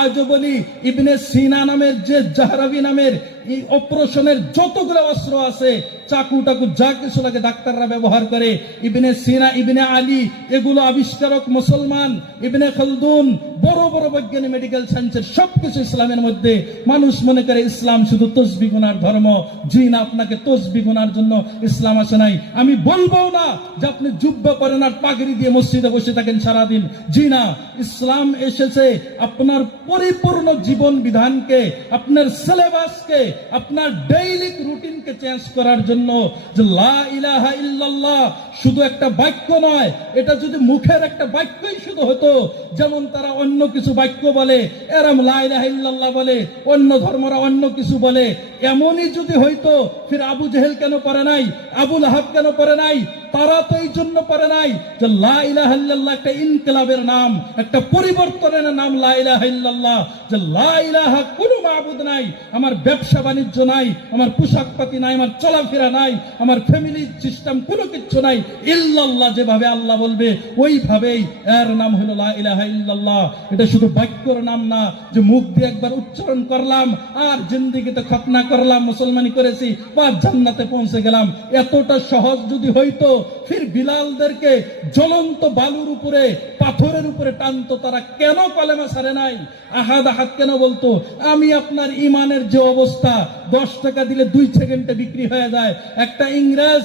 আজও বলি, ইবনে সিনা নামের যে জাহরাবি নামের এই অপারেশনের যতগুলো অস্ত্র আছে, চাকু টাকু যা কিছু লাগে ডাক্তাররা ব্যবহার করে, ইবনে সিনা, ইবনে আলী এগুলো আবিষ্কারক মুসলমান, ইবনে খালদুন বড় বড় বৈজ্ঞানিক, মেডিকেল সায়েন্সের সবকিছু ইসলামের মধ্যে। মানুষ মনে করে ইসলাম শুধু তসবিহ গুনার ধর্ম। জি না, আপনাকে তসবিহ গুনার জন্য ইসলাম আসে নাই। আমি বলবো না যে আপনি জুব্বা পরেন আর পাগড়ি দিয়ে মসজিদে বসে থাকেন সারাদিন। জি না, ইসলাম এসেছে আপনার পরিপূর্ণ জীবন বিধানকে, আপনার সিলেবাসকে, আপনার ডেইলি রুটিনকে চেঞ্জ করার জন্য। যে লা ইলাহা ইল্লাল্লাহ শুধু একটা বাক্য নয়, এটা যদি মুখের একটা বাক্যই শুধু হতো, যেমন তারা অন্য কিছু বাক্য বলে, এরম লা ইলাহা ইল্লাল্লাহ বলে, অন্য ধর্মরা অন্য কিছু বলে, এমনই যদি হইতো, ফির আবু জেহেল কেন পারে নাই, আবু লাহাব কেন পারে নাই? তারা তো এই জন্য পারে নাই যে লা ইলাহা ইল্লাল্লাহ একটা ইনকিলাবের নাম, একটা পরিবর্তনের নাম লা ইলাহা ইল্লাল্লাহ। যে লা ইলাহা কোনো মাবুদ নাই, আমার ব্যবসা বাণিজ্য নাই, আমার পোশাক পাতি নাই, আমার চলাফেরা নাই, আমার ফ্যামিলি সিস্টেম কোনো কিছু নাই, ইল্লাল্লাহ যেভাবে আল্লাহ বলবে ওইভাবেই এর নাম হলো লা ইলাহা ইল্লাল্লাহ। এটা শুধু বাক্যর নাম না যে মুখ দিয়ে একবার উচ্চারণ করলাম আর জিন্দেগিতে খতনা করলাম, মুসলমানি করেছি বা জান্নাতে পৌঁছে গেলাম। এতটা সহজ যদি হইতো, ফির বিলালদেরকে জ্বলন্ত বালুর উপরে, পাথরের উপরে টানতো, তারা কেন কলেমা ছাড়ে নাই? আহাদ আহাদ কেন বলতো? আমি আপনার ইমানের যে অবস্থা, 10 টাকা দিলে 2 সেকেন্ডে বিক্রি হয়ে যায়। একটা ইংরেজ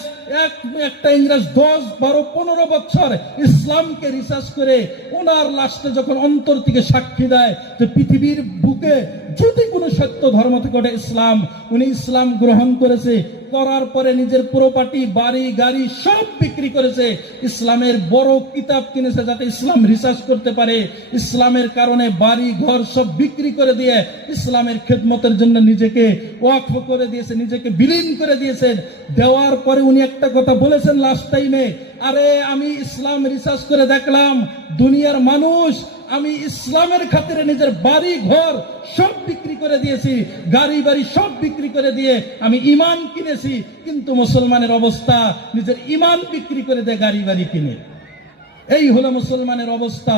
10, 12, 15 বছর ইসলামকে রিসার্চ করে ওনার লাস্টে যখন অন্তর থেকে সাক্ষী দেয় যে পৃথিবীর বুকে যদি কোনো সত্য ধর্ম থেকে ওঠে ইসলাম, উনি ইসলাম গ্রহণ করেছে। করার পরে নিজের প্রপার্টি, বাড়ি গাড়ি সব বিক্রি করেছে, ইসলামের বড় কিতাব কিনেছে যাতে ইসলাম রিসার্চ করতে পারে। ইসলামের কারণে বাড়ি ঘর সব বিক্রি করে দিয়ে ইসলামের খেদমতের জন্য নিজেকে ওয়াকফ করে দিয়েছে, নিজেকে বিলীন করে দিয়েছেন। দেওয়ার পরে উনি একটা কথা বলেছেন লাস্ট টাইমে, আরে আমি ইসলাম রিসার্চ করে দেখলাম দুনিয়ার মানুষ, আমি ইসলামের খাতিরে নিজের বাড়ি ঘর সব বিক্রি করে দিয়েছি, গাড়ি বাড়ি সব বিক্রি করে দিয়ে আমি ঈমান কিনেছি, কিন্তু মুসলমানের অবস্থা নিজের ঈমান বিক্রি করে দেয় গাড়ি বাড়ি কিনে। এই হলো মুসলমানের অবস্থা।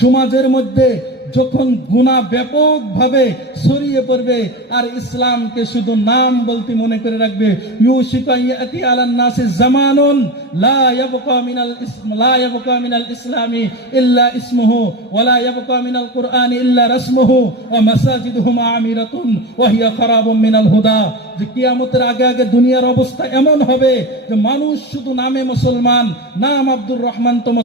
সমাজের মধ্যে যখন গুনাহ ব্যাপকভাবে ছড়িয়ে পড়বে আর ইসলামকে শুধু নাম বলতে মনে করে রাখবে, ইউশিকা ইয়াতি আলান নাসি জামানুন লা ইয়াবকা মিনাল ইসলামি ইল্লা ইসমুহু ওয়া লা ইয়াবকা মিনাল কুরআনি ইল্লা রাসমুহু ওয়া মাসাজিদুহুম আমিরাতুন ওয়া হিয়া খারাবুম মিনাল হুদা। যে কিয়ামতের আগে আগে দুনিয়ার অবস্থা এমন হবে যে মানুষ শুধু নামে মুসলমান, নাম আব্দুর রহমান তো